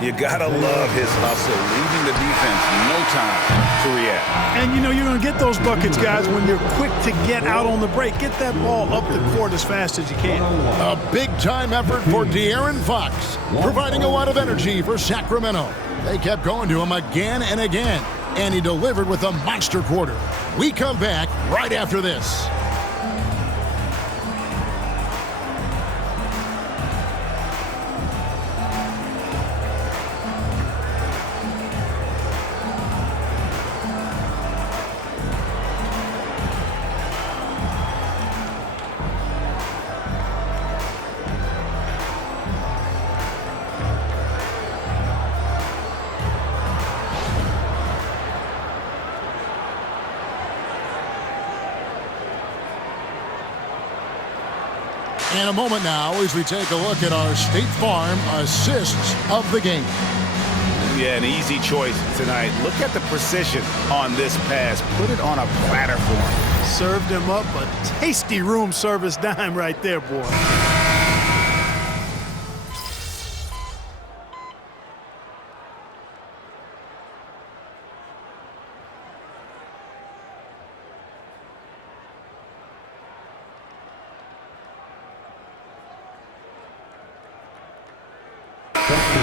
You gotta love his hustle, leaving the defense no time to react. And you know you're going to get those buckets, guys, when you're quick to get out on the break. Get that ball up the court as fast as you can. A big-time effort for De'Aaron Fox, providing a lot of energy for Sacramento. They kept going to him again and again, and he delivered with a monster quarter. We come back right after this. In a moment now, as we take a look at our State Farm assists of the game. Yeah, an easy choice tonight. Look at the precision on this pass. Put it on a platter for him. Served him up a tasty room service dime right there, boy.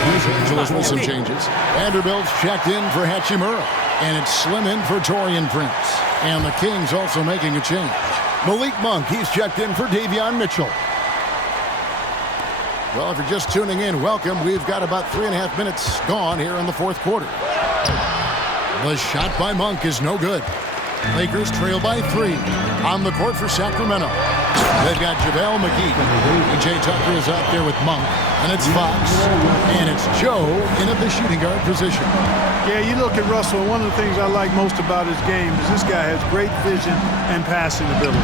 Los Angeles with some changes. Vanderbilt's checked in for Hachimura. And it's Slim in for Torian Prince. And the Kings also making a change. Malik Monk, he's checked in for Davion Mitchell. Well, if you're just tuning in, welcome. We've got about 3.5 minutes gone here in the fourth quarter. The shot by Monk is no good. Lakers trail by 3 on the court for Sacramento. They've got JaVale McGee. PJ Tucker is out there with Monk. And it's Fox. And it's Joe in at the shooting guard position. Yeah, you look at Russell, and one of the things I like most about his game is this guy has great vision and passing ability.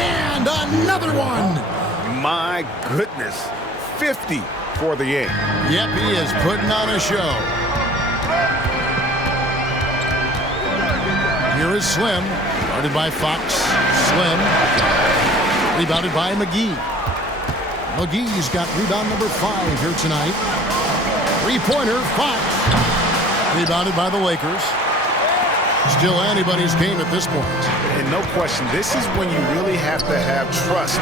And another one. My goodness. 50 for the game. Yep, he is putting on a show. Here is Slim, guarded by Fox. Slim, rebounded by McGee. McGee's got rebound number 5 here tonight. Three-pointer, Fox. Rebounded by the Lakers. Still anybody's game at this point. And no question, this is when you really have to have trust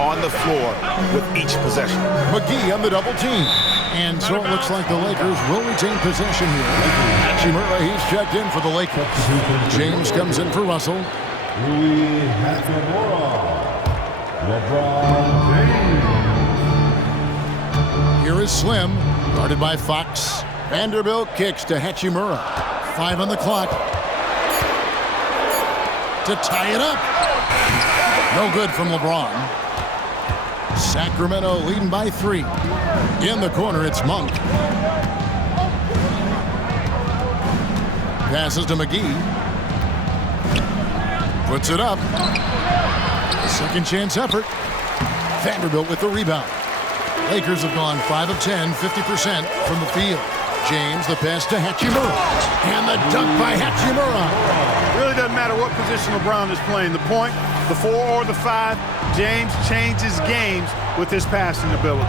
on the floor with each possession. McGee on the double team. And so it looks like the Lakers will retain possession here. Hachimura, he's checked in for the Lakers. James comes in for Russell. Here is Slim, guarded by Fox. Vanderbilt kicks to Hachimura. 5 on the clock. To tie it up. No good from LeBron. Sacramento leading by 3. In the corner, it's Monk. Passes to McGee. Puts it up. Second chance effort. Vanderbilt with the rebound. Lakers have gone 5 of 10, 50% from the field. James, the pass to Hachimura. And the dunk by Hachimura. Really doesn't matter what position LeBron is playing, the point, the 4 or the 5, James changes games with his passing ability.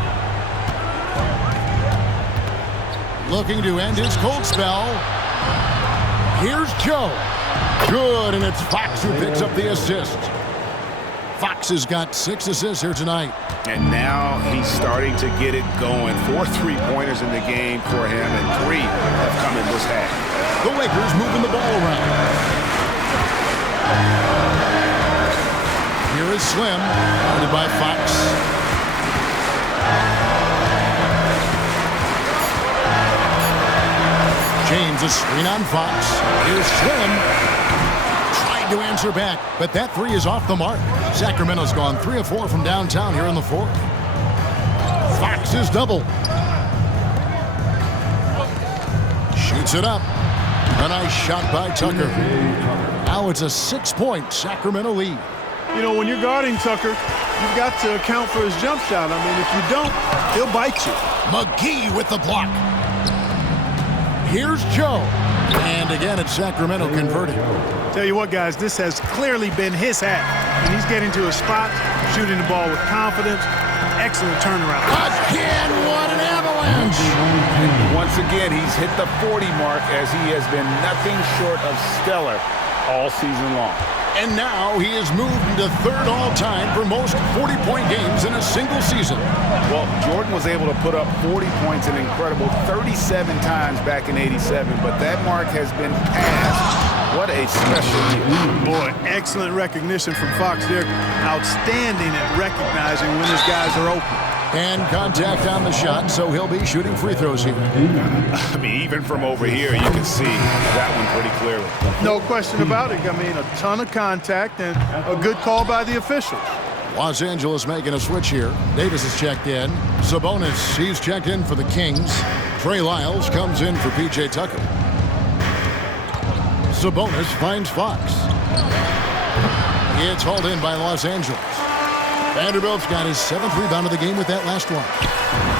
Looking to end his cold spell. Here's Joe. Good, and it's Fox who picks up the assist. Fox has got 6 assists here tonight. And now he's starting to get it going. 4 3-pointers in the game for him, and 3 have come in this half. The Lakers moving the ball around. Here is Slim, guarded by Fox. James, a screen on Fox. Here's Slim. Tried to answer back, but that 3 is off the mark. Sacramento's gone 3 of 4 from downtown here in the fourth. Fox is double. Shoots it up. A nice shot by Tucker. Now it's a 6-point Sacramento lead. You know, when you're guarding Tucker, you've got to account for his jump shot. I mean, if you don't, he'll bite you. McGee with the block. Here's Joe. And again, it's Sacramento converting. Tell you what, guys, this has clearly been his half. And he's getting to a spot, shooting the ball with confidence. Excellent turnaround. Again, what an avalanche. Once again, he's hit the 40 mark as he has been nothing short of stellar all season long. And now he has moved into 3rd all-time for most 40-point games in a single season. Well, Jordan was able to put up 40 points an incredible 37 times back in '87, but that mark has been passed. What a special year. Boy, excellent recognition from Fox there. Outstanding at recognizing when his guys are open. And contact on the shot, so he'll be shooting free throws here. I mean, even from over here, you can see that one pretty clearly. No question about it. I mean, a ton of contact and a good call by the officials. Los Angeles making a switch here. Davis is checked in. Sabonis, he's checked in for the Kings. Trey Lyles comes in for PJ Tucker. Sabonis finds Fox. It's hauled in by Los Angeles. Vanderbilt's got his 7th rebound of the game with that last one.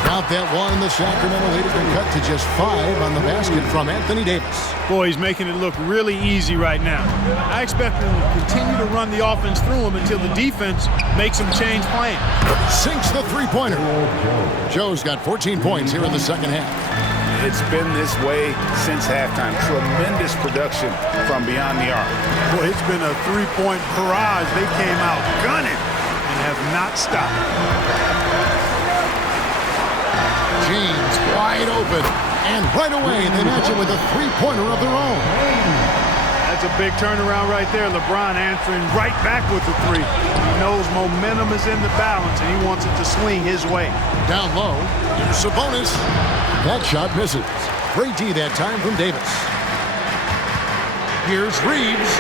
Without that one, the Sacramento lead has been cut to just 5 on the basket from Anthony Davis. Boy, he's making it look really easy right now. I expect him to continue to run the offense through him until the defense makes him change plans. Sinks the 3-pointer. Joe's got 14 points here in the second half. It's been this way since halftime. Tremendous production from beyond the arc. Boy, it's been a 3-point barrage. They came out gunning and have not stopped. James wide open. And right away, they match it with a three-pointer of their own. That's a big turnaround right there. LeBron answering right back with the three. He knows momentum is in the balance, and he wants it to swing his way. Down low, here's Sabonis. That shot misses. Great D that time from Davis. Here's Reeves.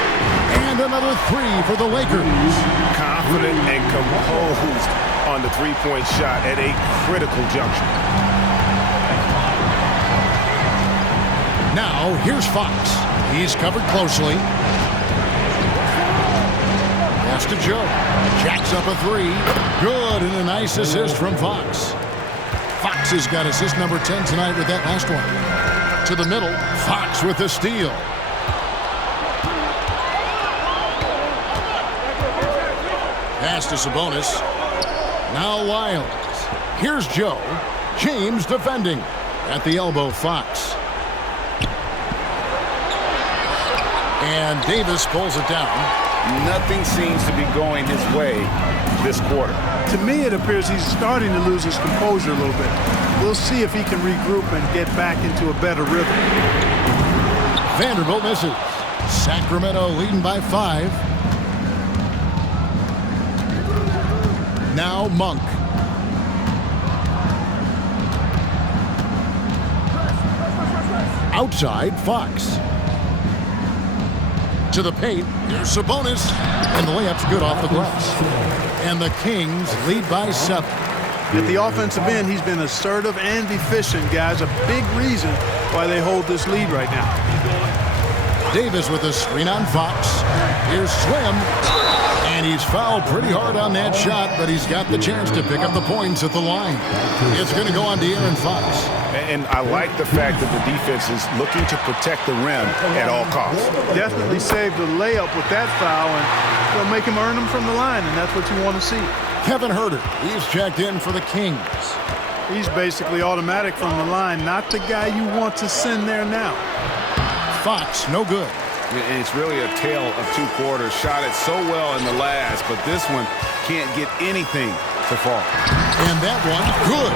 And another three for the Lakers. Confident and composed on the three-point shot at a critical juncture. Now, here's Fox. He's covered closely. Pass to Joe. Jacks up a three. Good, and a nice assist from Fox. Fox has got assist number 10 tonight with that last one. To the middle, Fox with the steal. Pass to Sabonis. Now Lyles. Here's Joe. James defending. At the elbow, Fox. And Davis pulls it down. Nothing seems to be going his way this quarter. To me, it appears he's starting to lose his composure a little bit. We'll see if he can regroup and get back into a better rhythm. Vanderbilt misses. Sacramento leading by 5. Now Monk. Outside, Fox. To the paint, here's Sabonis. And the layup's good off the glass. And the Kings lead by 7. At the offensive end, he's been assertive and efficient, guys. A big reason why they hold this lead right now. Davis with a screen on Fox. Here's Slim. And he's fouled pretty hard on that shot, but he's got the chance to pick up the points at the line. It's going to go on De'Aaron Fox. And I like the fact that the defense is looking to protect the rim at all costs. Definitely saved the layup with that foul, and they'll make him earn them from the line, and that's what you want to see. Kevin Huerter, he's checked in for the Kings. He's basically automatic from the line, not the guy you want to send there now. Fox, no good. And it's really a tale of two quarters. Shot it so well in the last, but this one can't get anything to fall. And that one, good.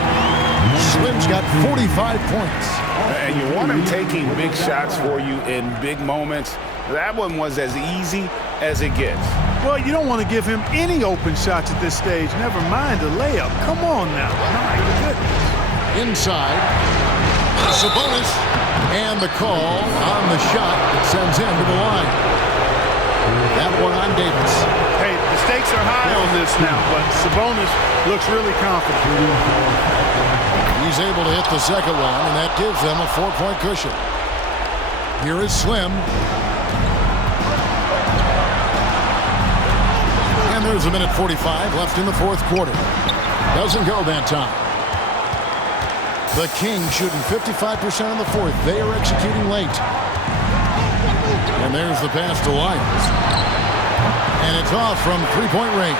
Slim's got 45 points. And you want him taking big shots for you in big moments. That one was as easy as it gets. Well, you don't want to give him any open shots at this stage. Never mind a layup. Come on now. My goodness. Inside. Sabonis. And the call on the shot that sends him to the line. That one on Davis. Hey, the stakes are high on this now, but Sabonis looks really confident. He's able to hit the second one, and that gives them a 4-point cushion. Here is Slim. And there's a minute 45 left in the fourth quarter. Doesn't go that time. The Kings shooting 55% in the fourth. They are executing late. And there's the pass to Lyles. And it's off from three-point range.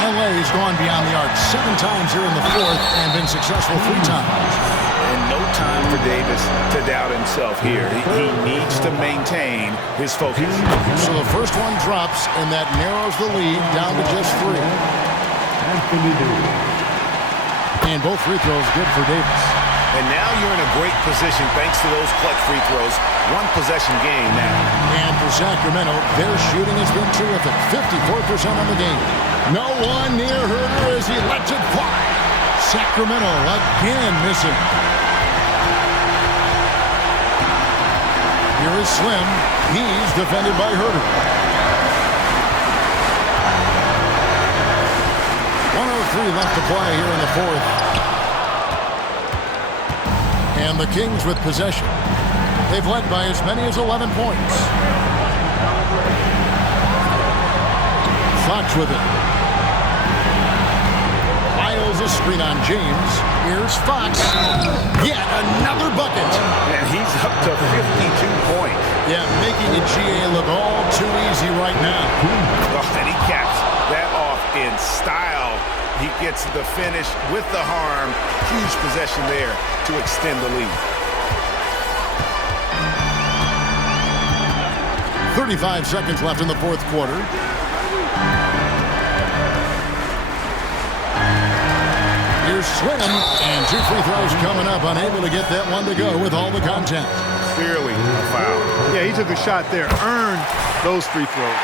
LA's gone beyond the arc 7 times here in the fourth and been successful 3 times. And no time for Davis to doubt himself here. He needs to maintain his focus. So the first one drops, and that narrows the lead down to just 3. And both free throws good for Davis. And now you're in a great position thanks to those clutch free throws. 1 possession game now. And for Sacramento, their shooting has been terrific. 54% on the game. No one near Huerter as he lets it fly. Sacramento again missing. Here is Slim. He's defended by Huerter. 1:03 left to play here in the fourth. And the Kings with possession. They've led by as many as 11 points. Fox with it. Lyles a screen on James. Here's Fox. Yet another bucket. And he's up to 52 points. Yeah, making the GA look all too easy right now. Oh, and he caps that off in style. He gets the finish with the harm. Huge possession there to extend the lead. 35 seconds left in the fourth quarter. Here's Here's Slim, and 2 free throws coming up, unable to get that one to go with all the contact. Clearly a foul. Yeah, he took a shot there, earned those free throws.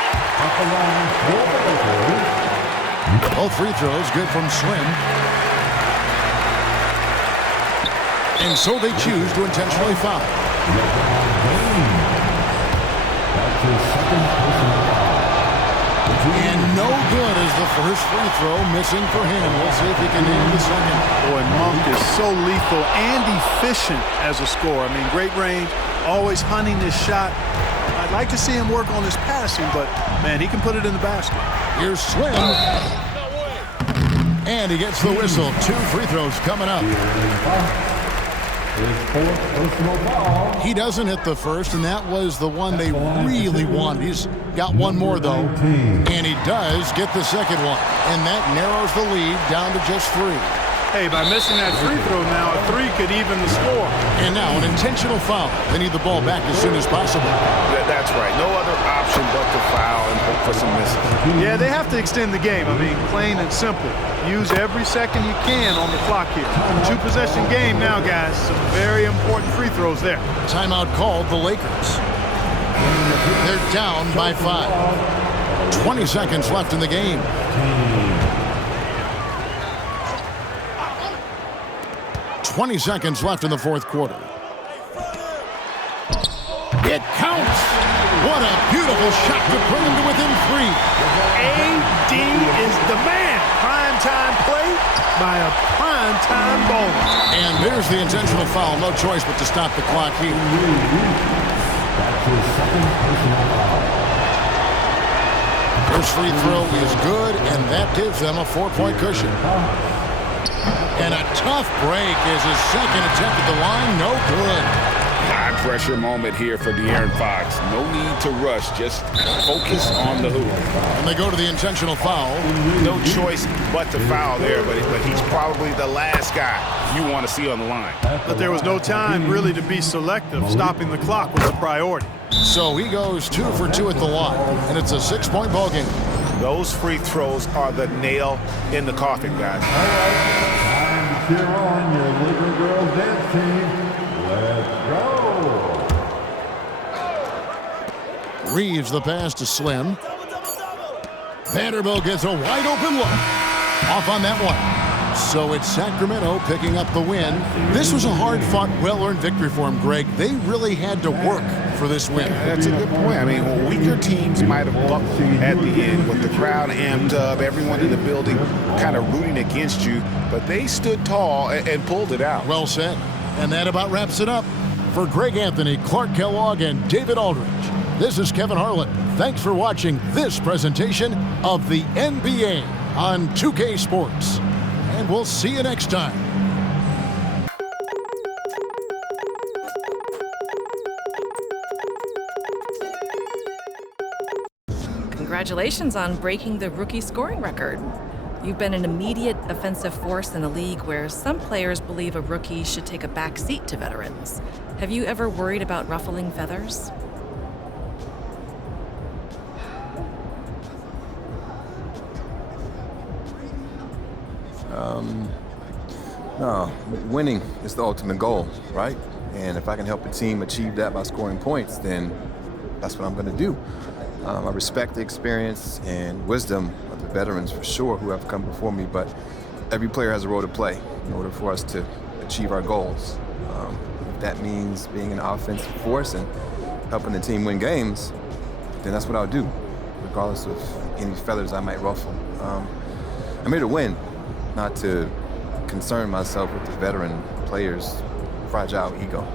Both free throws good from Slim. And so they choose to intentionally foul. And no good is the first free throw missing for him. We'll see if he can nail the second. Boy, Monk is so lethal and efficient as a scorer. I mean, great range, always hunting his shot. I'd like to see him work on his passing, but, man, he can put it in the basket. Here's Slim. And he gets the whistle. 2 free throws coming up. He doesn't hit the first, and that was the one they really wanted. He's got one more, though, and he does get the second one, and that narrows the lead down to just 3. Hey, by missing that free throw now, a 3 could even the score. And now an intentional foul. They need the ball back as soon as possible. That's right. No other option but to foul and hope for some misses. Yeah, they have to extend the game. I mean, plain and simple. Use every second you can on the clock here. 2-possession game now, guys. Some very important free throws there. Timeout called the Lakers. They're down by 5. 20 seconds left in the game. $20 seconds left in the fourth quarter. It counts. What a beautiful shot to bring him to within 3. AD is the man. Prime-time play by a prime-time bowler. And there's the intentional foul. No choice but to stop the clock here. First free throw is good, and that gives them a 4-point cushion. And a tough break is his second attempt at the line. No good. High pressure moment here for De'Aaron Fox. No need to rush. Just focus on the hoop. And they go to the intentional foul. No choice but to foul there, but he's probably the last guy you want to see on the line. But there was no time really to be selective. Stopping the clock was a priority. So he goes 2 for 2 at the line, and it's a 6-point ball game. Those free throws are the nail in the coffin, guys. Cheer on your Laker girls dance team. Let's go. Reeves the pass to Slim. Vanderbilt gets a wide open look. Off on that one. So it's Sacramento picking up the win. This was a hard-fought, well-earned victory for them, Greg. They really had to work for this win. That's a good point. I mean, weaker teams might have buckled at the end with the crowd amped up, everyone in the building kind of rooting against you, but they stood tall and pulled it out. Well said. And that about wraps it up. For Greg Anthony, Clark Kellogg, and David Aldridge, this is Kevin Harlan. Thanks for watching this presentation of the NBA on 2K Sports. And we'll see you next time. Congratulations on breaking the rookie scoring record. You've been an immediate offensive force in a league where some players believe a rookie should take a back seat to veterans. Have you ever worried about ruffling feathers? No, winning is the ultimate goal, right? And if I can help a team achieve that by scoring points, then that's what I'm going to do. I respect the experience and wisdom of the veterans for sure who have come before me, but every player has a role to play in order for us to achieve our goals. If that means being an offensive force and helping the team win games, then that's what I'll do, regardless of any feathers I might ruffle. I'm here to win, not to concern myself with the veteran players' fragile ego.